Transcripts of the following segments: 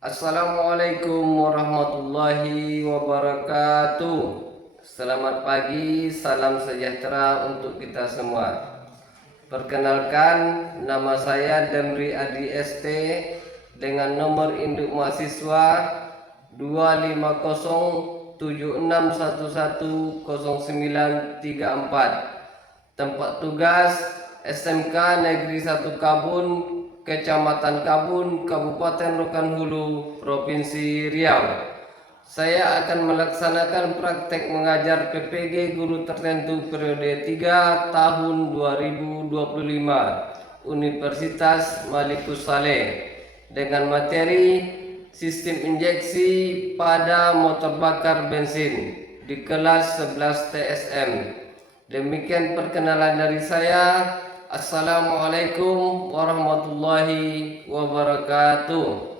Assalamualaikum warahmatullahi wabarakatuh. Selamat pagi, salam sejahtera untuk kita semua. Perkenalkan, nama saya Demri Adi ST dengan nomor induk mahasiswa 25076110934. Tempat tugas SMK Negeri 1 Kabun, Kecamatan Kabun, Kabupaten Rokan Hulu, Provinsi Riau. Saya akan melaksanakan praktek mengajar PPG guru tertentu periode 3 tahun 2025 Universitas Malikus Saleh dengan materi sistem injeksi pada motor bakar bensin di kelas 11 TSM. Demikian perkenalan dari saya. Assalamualaikum warahmatullahi wabarakatuh.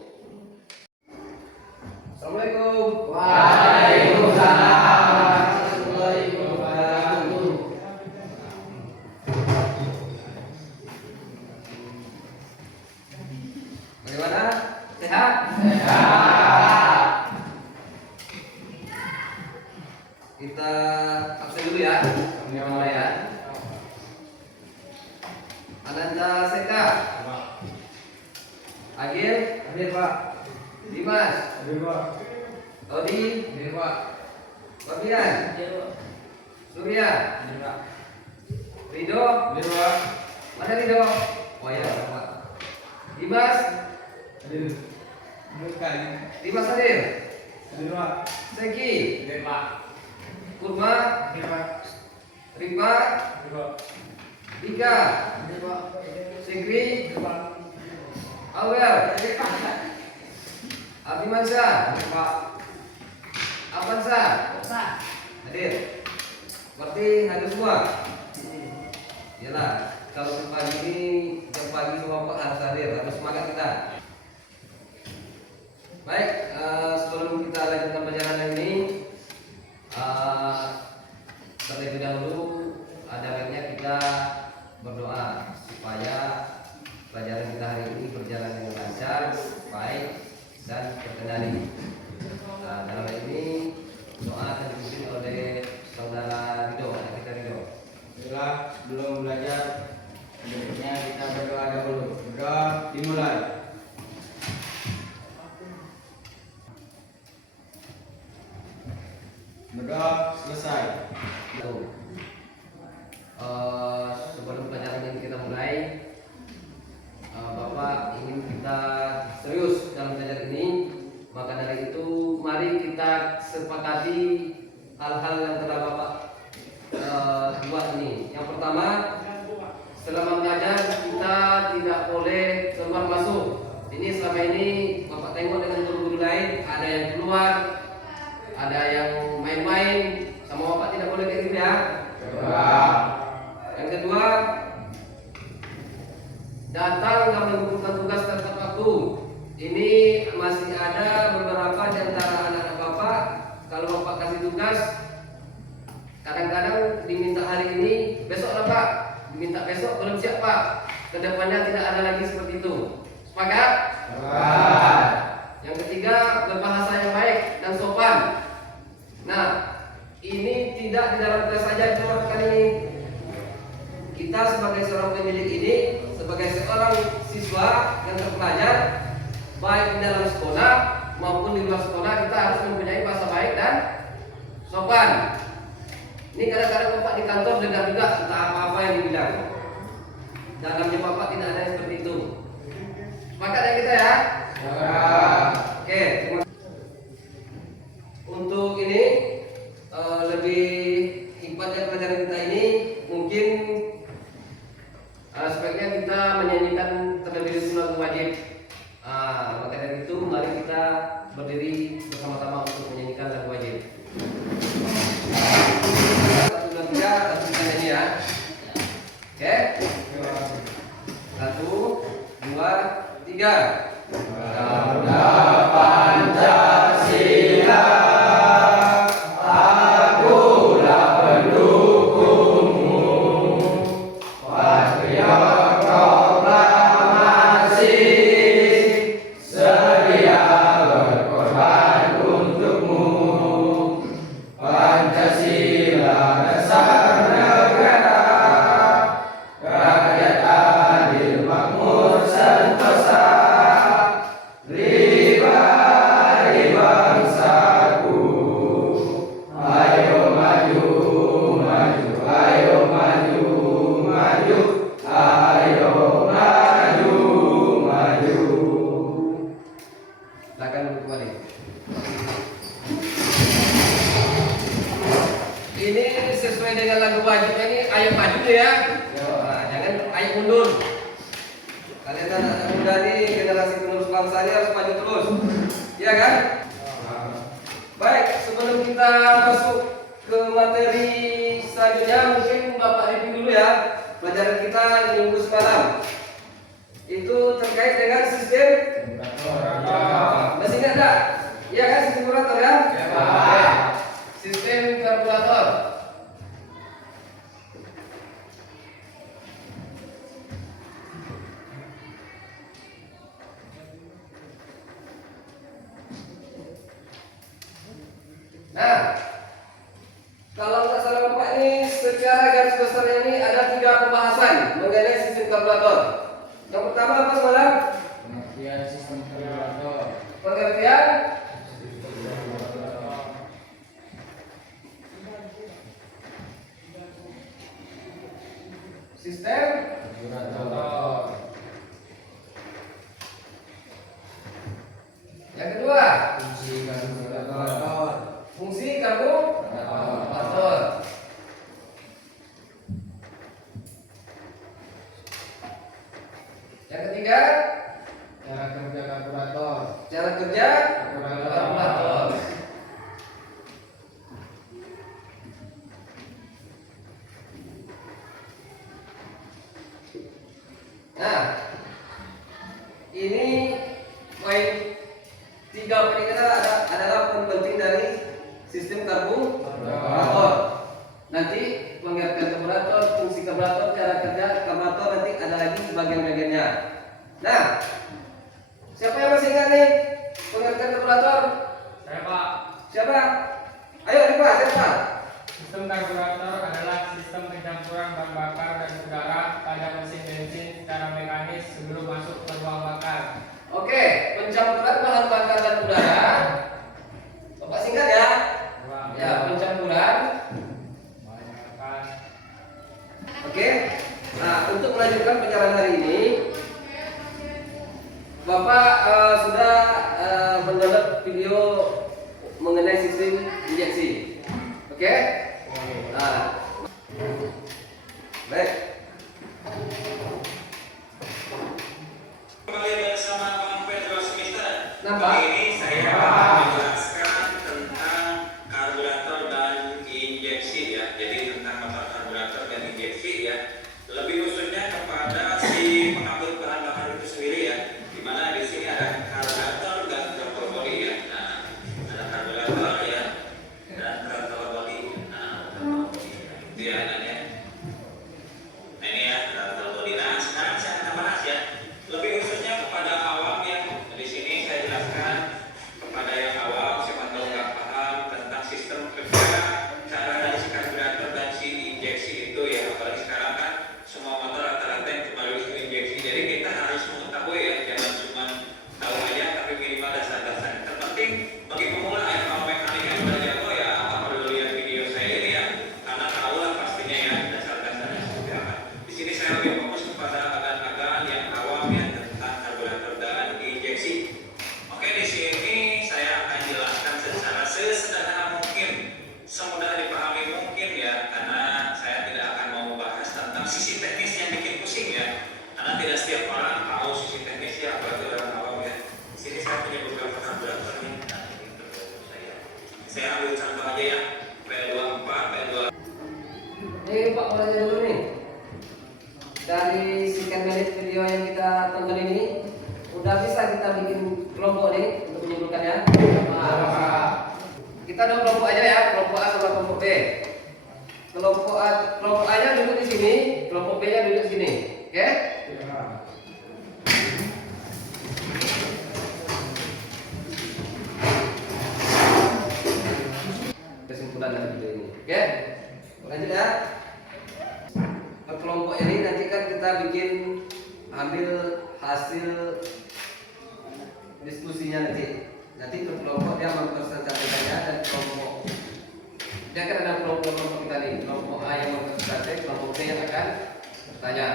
Assalamualaikum. Waalaikumsalam warahmatullahi wabarakatuh. Bagaimana? Sehat? Sehat. Kita absen dulu ya. Mulai ya. Ananda Seka. Agil. Hadir Pak. Dimas. Hadir Pak. Odi. Hadir Pak. Fabian. Hadir Pak. Surya. Hadir Pak. Rido. Hadir Pak. Mana Rido? Oh ya, Pak. Dimas. Hadir. Bukan. Dimas hadir. Hadir Pak. Seki. Hadir Pak. Kurma. Hadir Pak. Rima. Hadir Pak. Ika. Hadir Pak. Sigri. Hadir Pak. Awel. Abimansa. Hadir Pak. Avansa. Hadir. Berarti hadir semua. Yalah, kalau pagi ini jam pagi semua Pak harus hadir, harus semangat kita. Baik, sebelum kita lanjutkan perjalanan ini, terlebih dahulu ada baiknya kita berdoa supaya pelajaran kita hari ini berjalan dengan lancar, baik dan terkendali. Dalam hal ini doa akan dipimpin oleh saudara Rido, anak kita Rido. Baiklah, sebelum belajar, berikutnya kita berdoa dahulu. Berdoa dimulai. Berdoa selesai. Tuh. Sebelum pelajaran ini kita mulai, Bapak ingin kita serius dalam pelajaran ini. Maka dari itu mari kita sepakati hal-hal yang telah Bapak buat ini. Yang pertama, selama mengajar kita tidak boleh keluar masuk. Ini selama ini Bapak tengok dengan guru-guru lain, ada yang keluar, ada yang main-main, sama Bapak tidak boleh kayak gitu ya. Yang kedua, datang dan mengumpulkan tugas tepat waktu. Ini masih ada beberapa di antara anak-anak Bapak, kalau Bapak kasih tugas, kadang-kadang diminta hari ini, besok lah Pak, diminta besok belum siap Pak. Kedepannya tidak ada lagi seperti itu. Sepakat? Yang ketiga, berbahasa yang baik dan sopan. Nah, ini tidak di dalam kelas saja dikeluarkan ini. Kita sebagai seorang pendidik ini, sebagai seorang siswa yang terpelajar, baik di dalam sekolah maupun di luar sekolah, kita harus mempunyai bahasa baik dan sopan. Ini kadang-kadang Bapak di kantor dengar-dengar entah apa-apa yang dibilang. Dalamnya Bapak tidak ada yang seperti itu. Sepakat ya kita ya? Oke, terima kasih. Untuk ini lebih hikmatnya pelajaran kita ini mungkin sebaiknya kita menyanyikan terlebih dahulu lagu wajib. Maka dari itu mari kita berdiri bersama-sama untuk menyanyikan lagu wajib. 1, 2, 3, langsung kita nyanyi ya. Oke? 1, 2, 3. Garuda Pancasila, akulah pendukungmu. Patriot proklamasi, sedia Silakan duduk kembali. Ini sesuai dengan lagu wajibnya ini, ayo maju ya. Nah, jangan ayo mundur. Kalian anak muda nih, generasi penerus bangsa ini harus maju terus. Iya kan? Baik, sebelum kita masuk ke materi selanjutnya, mungkin Bapak review dulu ya pelajaran kita minggu semalam. Itu terkait dengan sistem masih ingat enggak? Iya kan, sistem karburator ya? Ya, Pak. Sistem karburator. Nah, kalau nggak salah Bapak ini secara garis besarnya ini ada 3 pembahasan mengenai sistem karburator. Yang pertama apa semalam? Pengertian sistem karburator. Pengertian sistem Karburator. yang kedua, Fungsi karburator. fungsi karburator. Yang ketiga, Cara kerja karburator. cara kerja karburator. Nah, ini poin 3 poin kita adalah poin penting dari sistem karburator. Nanti pengertian karburator, fungsi karburator, cara kerja karburator, nanti ada lagi bagian-bagiannya. Nah, siapa yang masih ingat nih pengertian karburator? Saya Pak, Siapa? Ayo Pak, siapa? sistem karburator adalah sistem pencampuran bahan bakar dan udara pada mesin bensin secara mekanis sebelum masuk ke ruang bakar. Oke, pencampuran bahan bakar dan udara. Bapak singkat ya. Ruang Ya, pencampuran. bahan bakar. Oke. Nah, untuk melanjutkan pencarian hari ini, Bapak sudah mendownload video mengenai sistem injeksi. Oke? Nah, baik. Kembali bersama Bang Pedro Smith. Nampak? Kali ini saya akan menjelaskan tentang karburator dan injeksi ya. Jadi tentang motor karburator dan injeksi ya. Lebih khususnya kepada si pengangkut bahan bakar itu sendiri ya. Dimana di sini ada karburator dan throttle body ya. Nah, ada karburator ya dan throttle body. Nah, throttle body. Itu ya nanya. Nah ini ya throttle body. Nah sekarang saya akan bahas ya. Lebih khususnya kepada awam yang di sini saya jelaskan kepada yang awam siapa tahu nggak paham tentang sistem kerja cara dari si karburator dan si injeksi itu ya, apalagi sekarang kan semua motor rata-rata yang cuma itu injeksi, jadi kita harus mengetahui ya, jangan cuma tahu aja tapi minimal dasar-dasar yang terpenting bagi pemula yang mau mekanik yang sudah jago ya apa perlu lihat video saya ini ya, karena tahu lah pastinya ya dasar-dasarnya seperti apa. Di sini saya lebih fokus kepada agan-agan yang awam ya tentang karburator dan injeksi. Oke, di sini saya akan jelaskan secara sesederhana mungkin, semudah dipahami mungkin ya, karena saya tidak akan mau membahas tentang sisi teknis yang bikin pusing ya, karena tidak setiap orang tahu sisi teknisnya apalagi orang awam ya. Di sini saya punya beberapa karburator nih. Nah, ini karburator saya. Saya ambil contoh aja ya, P24, P2. Ini Pak mau tanya dulu nih. Dari sekian menit video yang kita tonton ini, udah bisa kita bikin kelompok nih untuk menyimpulkannya? Kita ada kelompok aja ya, kelompok A sama kelompok B. Kelompok A nya duduk di sini, kelompok B nya duduk di sini. Oke? Kesimpulan dari video ini. Oke? Lanjut ya. Ke kelompok ini nanti kan kita bikin ambil hasil diskusinya nanti. Nanti ke kelompok dia mempresentasikannya dan kelompok dia kan ada kelompok kita nih. Kelompok A yang mempresentasikan, kelompok B yang akan bertanya.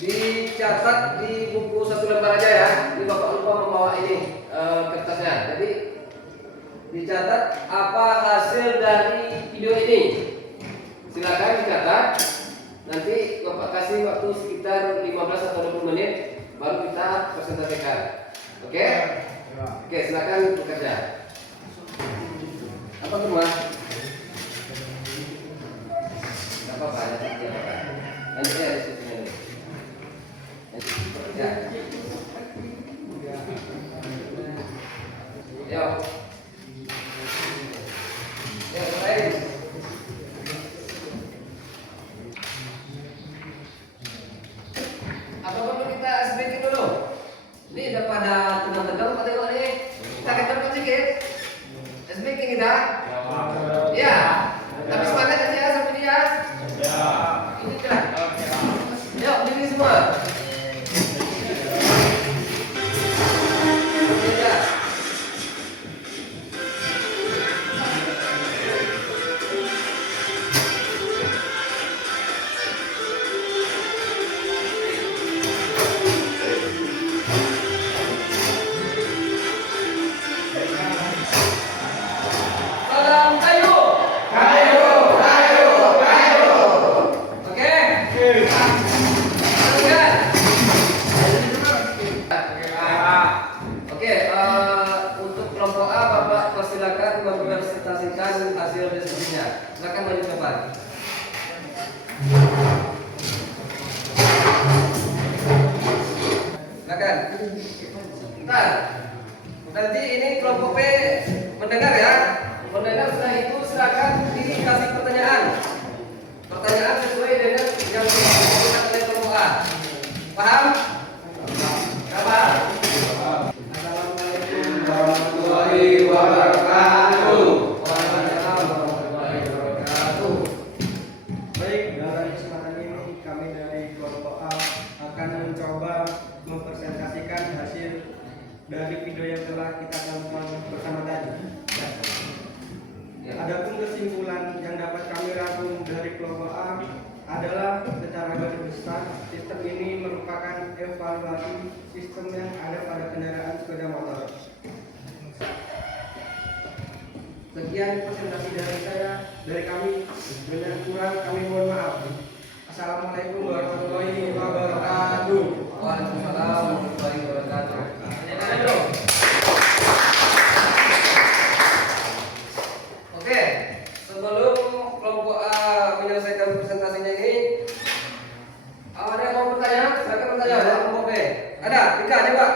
Dicatat di buku satu lembar aja ya. Ini Bapak lupa membawa ini dicatat apa hasil dari video ini. Silakan dicatat. Nanti Bapak kasih waktu sekitar 15 atau 20 menit baru kita presentasikan. Oke? Oke, silakan bekerja. Apa semua? Enggak apa-apa, nanti apa? Nanti saya diskusinya dulu. Ya. Yuk. Yuk, mulai. Apa perlu kita sedikit dulu? Ini udah pada tegang-tegang, Pak, tengok nih. Kita kejar sedikit. SBK kita. Ya. Tapi semangat aja sampai dia. Ini kan. Yuk, berdiri semua. Ya. Salam kayu. Oke. Silakan. Oke, untuk kelompok A Bapak persilakan mempresentasikan hasil diskusinya. Silakan maju ke depan. Silakan. Bentar. Nanti ini kelompok B mendengar ya. Mendengar setelah itu silakan dikasih pertanyaan. Pertanyaan sesuai dengan yang dilakukan oleh kelompok A. Paham? Paham? Assalamualaikum warahmatullahi wabarakatuh. Waalaikumsalam warahmatullahi wabarakatuh. Baik, dalam kesempatan ini kami dari kelompok A akan mencoba mempresentasikan hasil dari video yang telah kita tonton bersama tadi. Adapun kesimpulan yang dapat kami rangkum dari kelompok A adalah secara garis besar sistem ini merupakan evaluasi sistem yang ada pada kendaraan sepeda motor. Sekian presentasi dari kami. Dengan kurang kami mohon maaf. Assalamualaikum warahmatullahi wabarakatuh. Waalaikumsalam warahmatullahi wabarakatuh. Oke, sebelum kelompok A menyelesaikan presentasinya ini, ada yang mau bertanya? Silakan bertanya. Kelompok B. Ada? Ika, coba.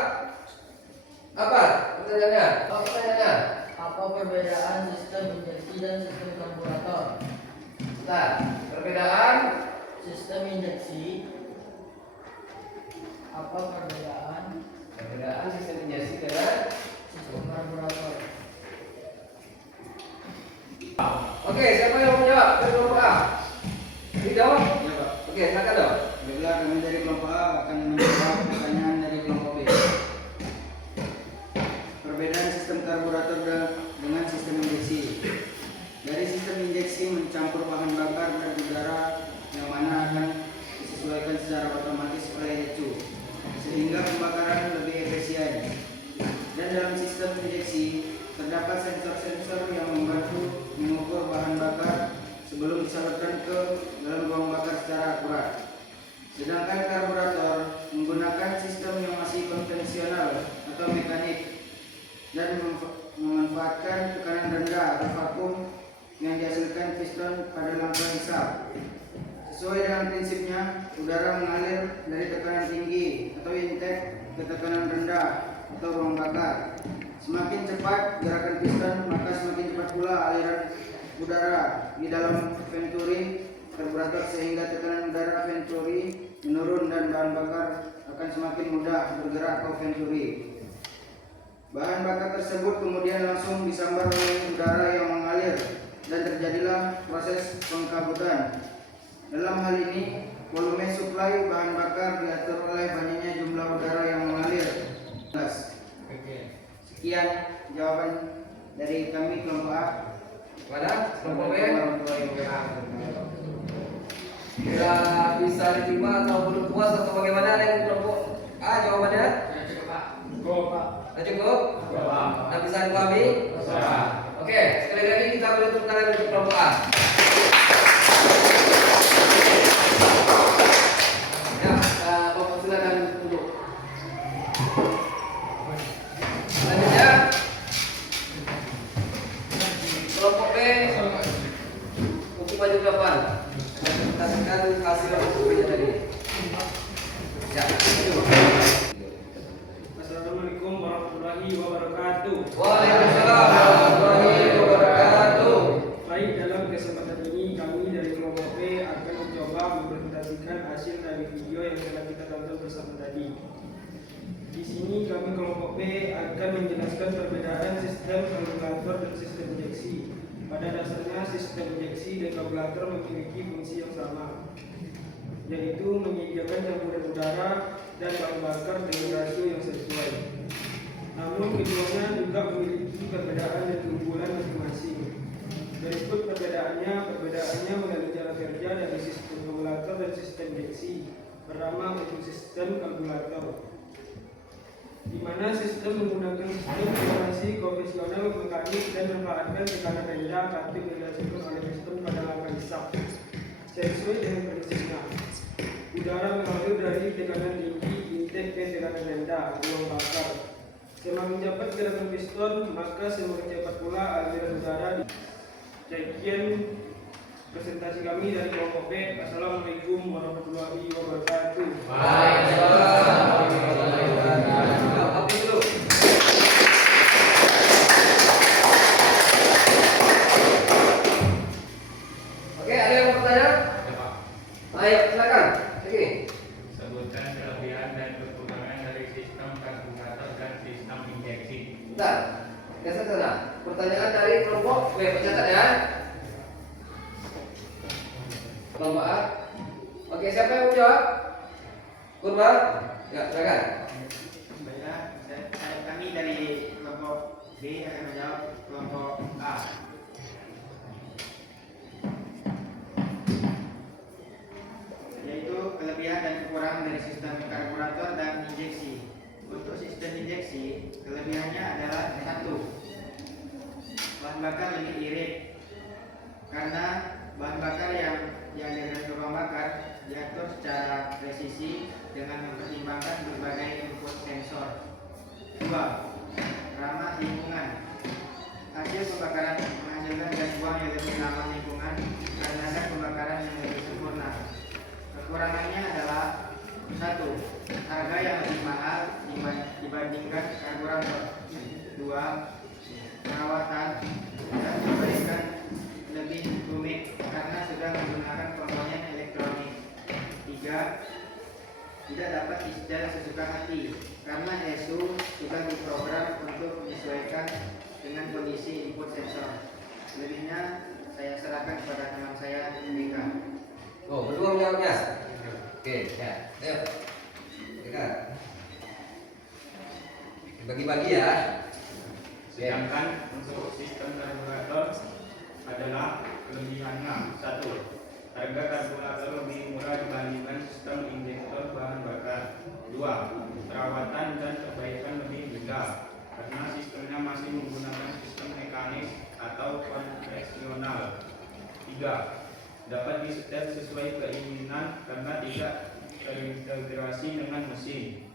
Apa pertanyaannya? Apa pertanyaannya? Apa perbedaan sistem injeksi dan sistem karburator? Nah, perbedaan Sistem injeksi. Apa perbedaan sistem injeksi dengan sistem karburator? Oke, siapa yang mau menjawab dari kelompok A? Dijawab? Ya, Pak. Oke, silakan dong. Baiklah, kami dari kelompok A akan menjawab pertanyaan dari kelompok B. Perbedaan sistem karburator dengan sistem injeksi. Dari sistem injeksi mencampur bahan bakar dan udara yang mana akan disesuaikan secara otomatis oleh ECU sehingga pembakaran lebih efisien. Dan dalam sistem injeksi terdapat sensor-sensor yang membantu mengukur bahan bakar sebelum disalurkan ke dalam ruang bakar secara akurat. Sedangkan karburator menggunakan sistem yang masih konvensional atau mekanik dan memanfaatkan tekanan rendah atau vakum yang dihasilkan piston pada langkah hisap. Sesuai dengan prinsipnya, udara mengalir dari tekanan tinggi atau intake ke tekanan rendah atau ruang bakar. Semakin cepat gerakan piston, maka semakin cepat pula aliran udara di dalam venturi karburator sehingga tekanan udara venturi menurun dan bahan bakar akan semakin mudah bergerak ke venturi. Bahan bakar tersebut kemudian langsung disambar oleh udara yang mengalir dan terjadilah proses pengkabutan. Dalam hal ini, volume suplai bahan bakar diatur oleh banyaknya jumlah udara yang mengalir. Sekian jawaban dari kami kelompok A. Pada kelompok B, kira bisa diterima atau belum puas atau bagaimana dengan kelompok A jawabannya? Go, Pak. Sudah cukup? Sudah bisa dipahami? Oke, sekali lagi kita beri tepuk tangan untuk kelompok A. Ya, Bapak silakan duduk. Selanjutnya, kelompok B untuk maju ke depan. Kita tekan hasil kelompoknya tadi. Ya, maju. Assalamualaikum warahmatullahi wabarakatuh. Waalaikumsalam warahmatullahi wabarakatuh. Baik, dalam kesempatan ini kami dari kelompok B akan mencoba mempresentasikan hasil dari video yang telah kita tonton bersama tadi. Di sini kami kelompok B akan menjelaskan perbedaan sistem kalkulator dan sistem injeksi. Pada dasarnya sistem injeksi dan kalkulator memiliki fungsi yang sama, yaitu menyediakan campuran udara dan bahan bakar dengan rasio yang sesuai. Namun keduanya juga memiliki perbedaan dan keunggulan masing-masing. Berikut perbedaannya melalui cara kerja dari sistem kalkulator dan sistem injeksi. Pertama, untuk sistem kalkulator, di mana sistem menggunakan sistem operasi konvensional mekanik dan memanfaatkan tekanan rendah aktif dihasilkan oleh sistem pada langkah hisap sesuai dengan prinsipnya. Udara mengalir dari tekanan tinggi intake ke tekanan rendah ruang bakar. Semakin cepat gerakan piston, maka semakin cepat pula aliran udara. Sekian presentasi kami dari kelompok B. Assalamualaikum warahmatullahi wabarakatuh. Oke, ada yang mau bertanya? Ayo, silakan. Oke. Sebutkan kelebihan dan kekurangan dari sistem kalkulator dan sistem injeksi. Bentar. Geser sana. Pertanyaan dari kelompok B, pencatat ya. Kelompok A. Oke, siapa yang mau jawab? Kurba? Ya, silakan. Baiklah, kami dari kelompok B akan menjawab kelompok A. Yaitu kelebihan dan kekurangan dari sistem karburator dan injeksi. Untuk sistem injeksi, kelebihannya adalah satu, bahan bakar lebih irit karena bahan bakar yang dengan lubang bakar diatur secara presisi dengan mempertimbangkan berbagai input sensor. 2. Ramah lingkungan. Hasil pembakaran menghasilkan gas buang yang lebih ramah lingkungan karena pembakaran yang lebih sempurna. Kekurangannya adalah 1. Harga yang lebih mahal dibandingkan karburator. 2. Perawatan dan perbaikan lebih rumit karena sudah menggunakan komponen elektronik. 3. Tidak dapat disetel sesuka hati karena ESU sudah diprogram untuk menyesuaikan dengan kondisi input sensor. Lebihnya saya serahkan kepada teman saya, Mika. Oh, berdua menjawabnya. Oke, ya. Ayo. Silakan. Bagi-bagi ya. Sedangkan untuk sistem karburator adalah kelebihannya. 1. Harga karburator lebih murah dibandingkan sistem injektor bahan bakar. 2. Perawatan dan perbaikan lebih mudah karena sistemnya masih menggunakan sistem mekanik atau konvensional. 3. Dapat disetel sesuai keinginan karena tidak terintegrasi dengan mesin.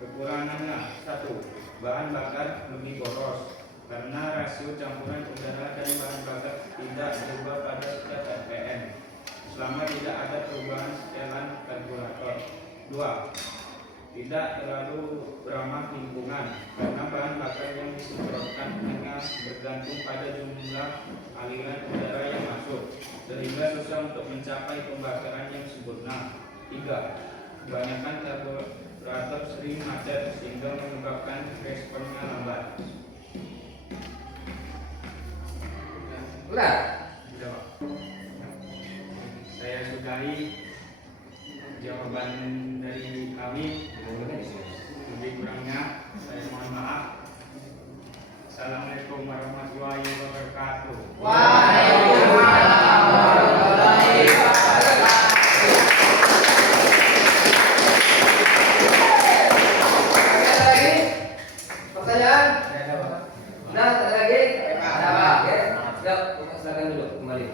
Kekurangannya: 1. Bahan bakar lebih boros karena rasio campuran udara dan bahan bakar tidak berubah pada setiap RPM selama tidak ada perubahan setelan karburator. 2. Tidak terlalu ramah lingkungan karena bahan bakar yang disemprotkan hanya bergantung pada jumlah aliran udara yang masuk sehingga susah untuk mencapai pembakaran yang sempurna. 3. Kebanyakan karburator sering macet sehingga menyebabkan responnya lambat. Udah. Saya sudahi jawaban dari kami. Lebih kurangnya saya mohon maaf. Assalamualaikum warahmatullahi wabarakatuh. Waalaikumsalam warahmatullahi wabarakatuh. Sekali lagi. Nah, ada lagi? Ada Pak, ya. Sudah, Bapak silakan dulu kembali.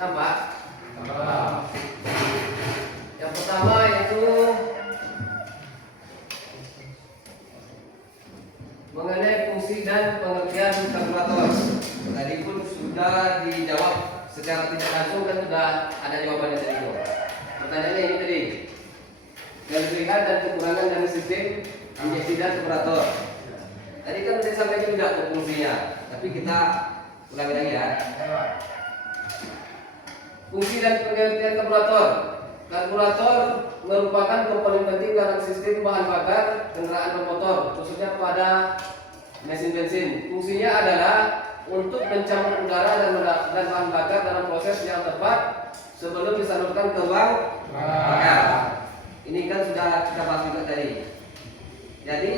Nampak? Yang pertama itu mengenai fungsi dan pengertian karburator. Tadi pun sudah dijawab secara tidak langsung dan sudah ada jawabannya tadi itu. Pertanyaannya ini tadi, kelebihan dan kekurangan dari sistem injeksi dan karburator. Tadi kan sudah sampai tidak ke fungsinya, tapi kita ulangi lagi ya. Fungsi dan pengertian karburator. Karburator merupakan komponen penting dalam sistem bahan bakar kendaraan bermotor, khususnya pada mesin bensin. Fungsinya adalah untuk mencampur udara dan bahan bakar dalam proses yang tepat sebelum disalurkan ke ruang bakar. Ini kan sudah kita bahas juga tadi. Jadi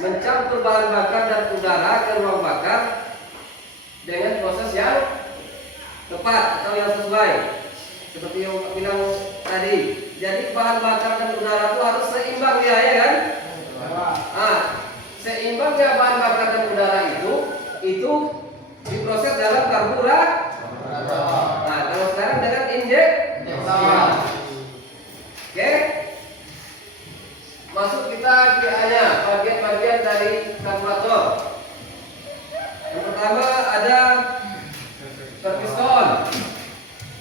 mencampur bahan bakar dan udara ke ruang bakar dengan proses yang tepat atau yang sesuai, seperti yang Pak bilang tadi. Jadi bahan bakar dan udara itu harus seimbang ya kan? Seimbangnya bahan bakar dan udara itu diproses dalam karburator. Nah, kalau sekarang dengan injeksi. Oke. Masuk kita kiranya bagian-bagian dari karburator. Yang pertama ada piston,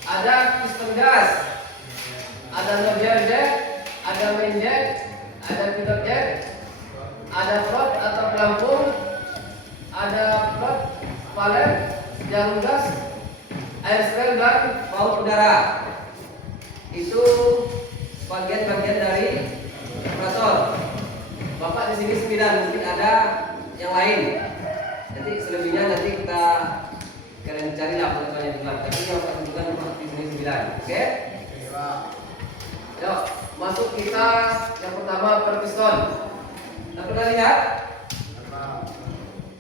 ada piston gas, ada nozzle jet, ada main jet, ada feeder jet, ada float atau pelampung, ada float, valet, jarum gas, air spray dan paut udara. Itu bagian-bagian dari karburator. Bapak di sini 9, mungkin ada yang lain. Nanti selebihnya nanti kita kalian cari lah pengetahuannya bilang. Tapi yang Pak tunjukkan Bapak di sini 9. Oke? Yuk, masuk kita yang pertama per piston. Kita pernah lihat?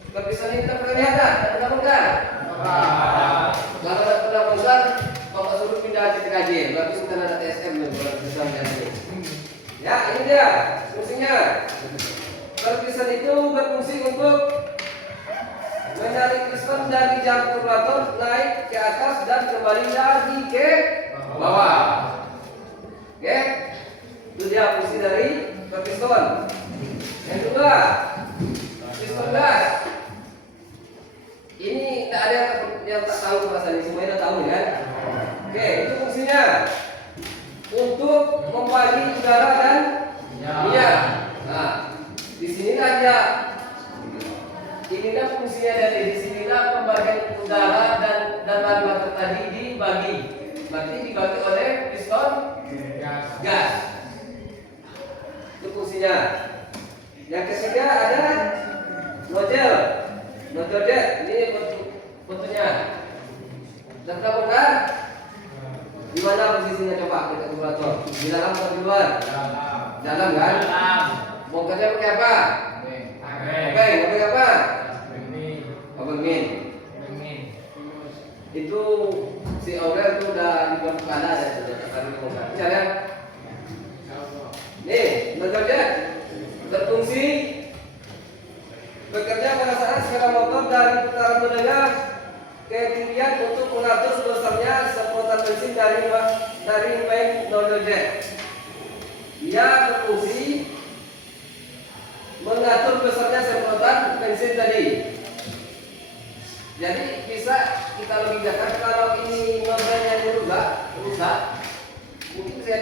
Per piston ini kita pernah lihat kan? Kita pernah pegang? Kalau tidak pernah pegang, Bapak suruh pindah ke TKJ. Berarti bukan ada TSM nih, kalau bisa TKJ. Ya, ini dia fungsinya. Per piston itu berfungsi untuk menarik piston dari jarum karburator naik ke atas dan kembali lagi ke bawah. Oke, itu dia fungsi dari piston. Yang kedua, piston gas. Ini tidak ada yang tak tahu rasanya, semuanya tahu ya. Oke, itu fungsinya untuk membagi udara dan minyak. Nah, di sini aja. Inilah fungsinya dari di sinilah pembagian udara dan bahan bakar tadi dibagi. Berarti dibagi oleh piston gas. Itu fungsinya. Yang ketiga ada nozzle jet. Ini bentuknya. Dan bongkar di mana posisinya coba kita karburator? Di dalam atau di luar? Dalam kan? Bongkarnya pakai apa? Pakai apa? Obeng. Itu si Aurel itu udah dibuat kepala dan sudah terkali bongkar. Cara nih, nozzle jet berfungsi bekerja pada saat sepeda motor dari putaran menengah ketinggian untuk mengatur sebesarnya semprotan bensin dari main nozzle jet. Dia berfungsi mengatur besarnya semprotan bensin tadi. Jadi bisa kita logikakan kalau ini nozzle-nya rusak, mungkin bisa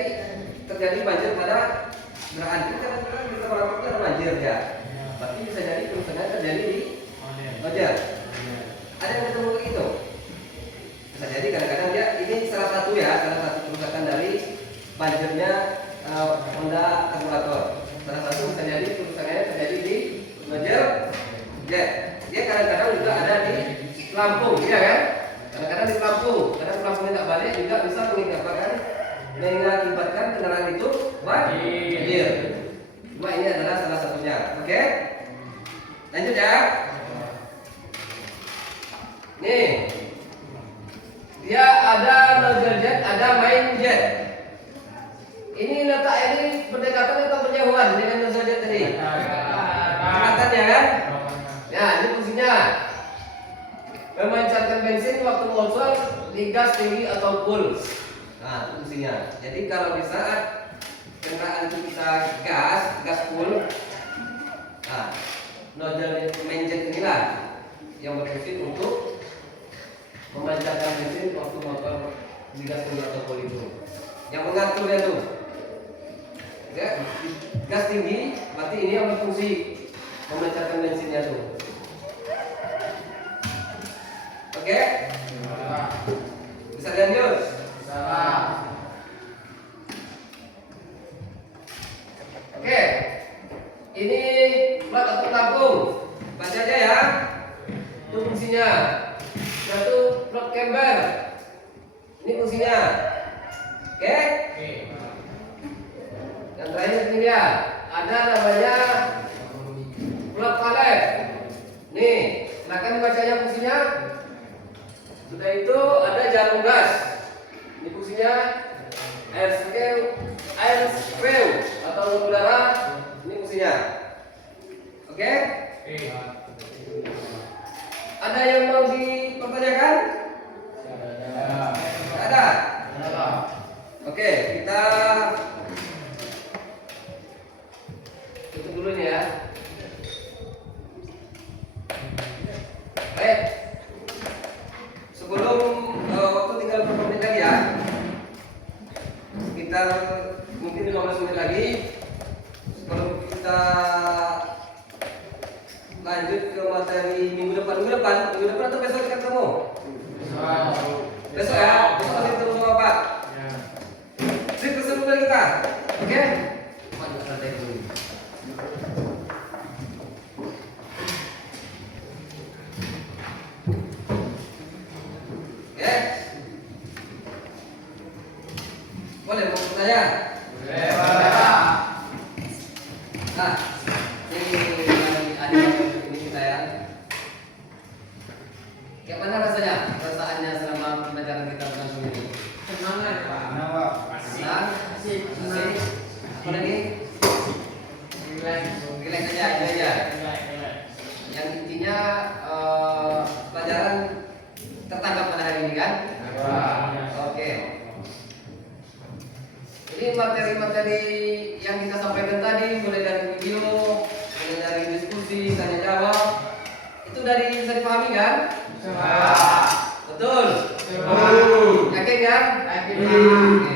terjadi banjir pada berarti kan kita melakukan ada banjir ya. Tapi bisa jadi kerusakan terjadi di nozzle. Ada yang ketemu begitu? Bisa jadi kadang-kadang dia ini salah satu kerusakan dari banjirnya Honda karburator. Salah satu bisa jadi kerusakannya terjadi di nozzle jet. Dia kadang-kadang juga ada di pelampung, ya kan? Kadang-kadang di pelampung, kadang pelampungnya tak balik juga bisa mengakibatkan kendaraan itu banjir. Cuma ini adalah salah satunya. Oke? Lanjut ya. Nih, dia ada nozzle jet, ada main jet. Ini letak ini berdekatan atau berjauhan dengan zodiak tadi? Berdekatannya kan? Ya, ini fungsinya memancarkan bensin waktu motor di gas tinggi atau full. Nah, itu fungsinya. Jadi kalau di saat kendaraan itu kita gas full, nah, nozzle menjet inilah yang berfungsi untuk memancarkan bensin waktu motor di gas tinggi atau full itu. Yang mengaturnya tuh, ya, gas tinggi, berarti ini yang berfungsi memancarkan bensinnya tuh. Oke? Bisa lanjut? Oke. Ini plat atau tabung. Baca aja ya. Itu fungsinya. Satu plat camber. Ini fungsinya. Oke? Yang terakhir ini dia. Ada namanya plat palet. Nih, silakan dibacanya fungsinya. Sudah itu ada jarum gas. Ini fungsinya air screw atau udara. Ini fungsinya. Oke? Ada yang mau dipertanyakan? Tidak ada. Oke, kita tutup dulu nih ya. Baik. Sebelum waktu tinggal beberapa menit lagi ya, sekitar mungkin 15 menit lagi sebelum kita lanjut ke materi minggu depan atau besok kita ketemu? Besok ya, besok masih ketemu sama Pak. Sip, keseru dari kita, oke? Lanjut santai dulu. Boleh mau bertanya? Boleh. Nah, ini ada ini kita ya. Kayak mana rasanya? Perasaannya selama pembelajaran kita tentang ini? Senang ya, Pak. Senang. Asik. Apa lagi? Relax aja, itu aja. Yang intinya pelajaran tertangkap pada hari ini kan? Oke. Ini materi-materi yang kita sampaikan tadi, mulai dari video, mulai dari diskusi, tanya jawab, itu dari bisa dipahami kan? Betul? Yakin kan? Yakin. Oke.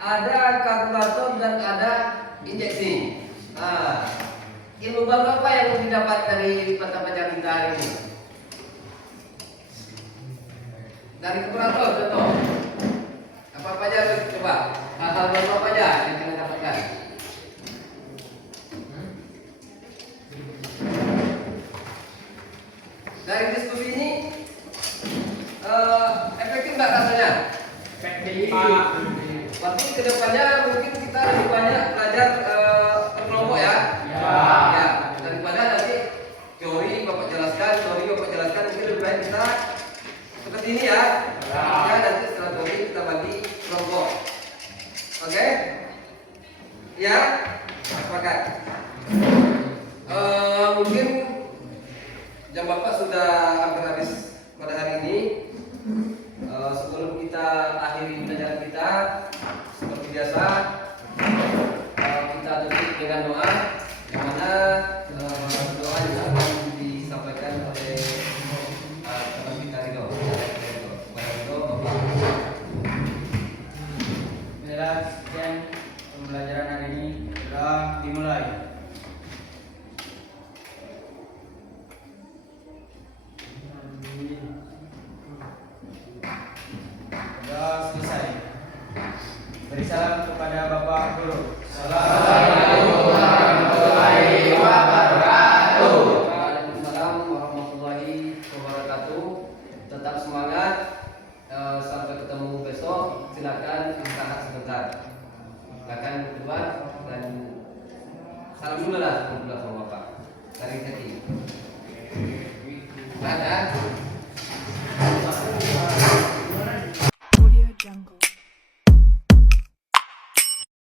Ada kalkulator dan ada injeksi. Nah, ilmu baru apa yang didapat dari mata pelajaran kita hari ini? Dari kalkulator, contoh. Apa aja coba? Hal-hal baru apa aja yang kalian dapatkan? Dari diskusi ini efektif nggak rasanya? Efektif. Waktu kedepannya mungkin kita lebih banyak belajar berkelompok ya. Ya. Daripada nanti teori bapak jelaskan, mungkin lebih baik kita seperti ini ya. Ya, nanti setelah teori kita bagi kelompok. Oke? Ya? Sepakat. Mungkin jam bapak sudah hampir habis pada hari ini. Sebelum kita akhiri pelajaran kita, seperti biasa, kita tutup dengan doa, yang mana doa yang akan disampaikan oleh teman kita Ridho. Inilah sekian pembelajaran hari ini telah dimulai. Sudah selesai. Beri salam kepada Bapak Guru. Assalamualaikum warahmatullahi wabarakatuh. Waalaikumsalam warahmatullahi wabarakatuh. Tetap semangat. Sampai ketemu besok. Silakan istirahat sebentar. Silakan keluar dan salam dulu lah sama Bapak. Dari hati. Ada.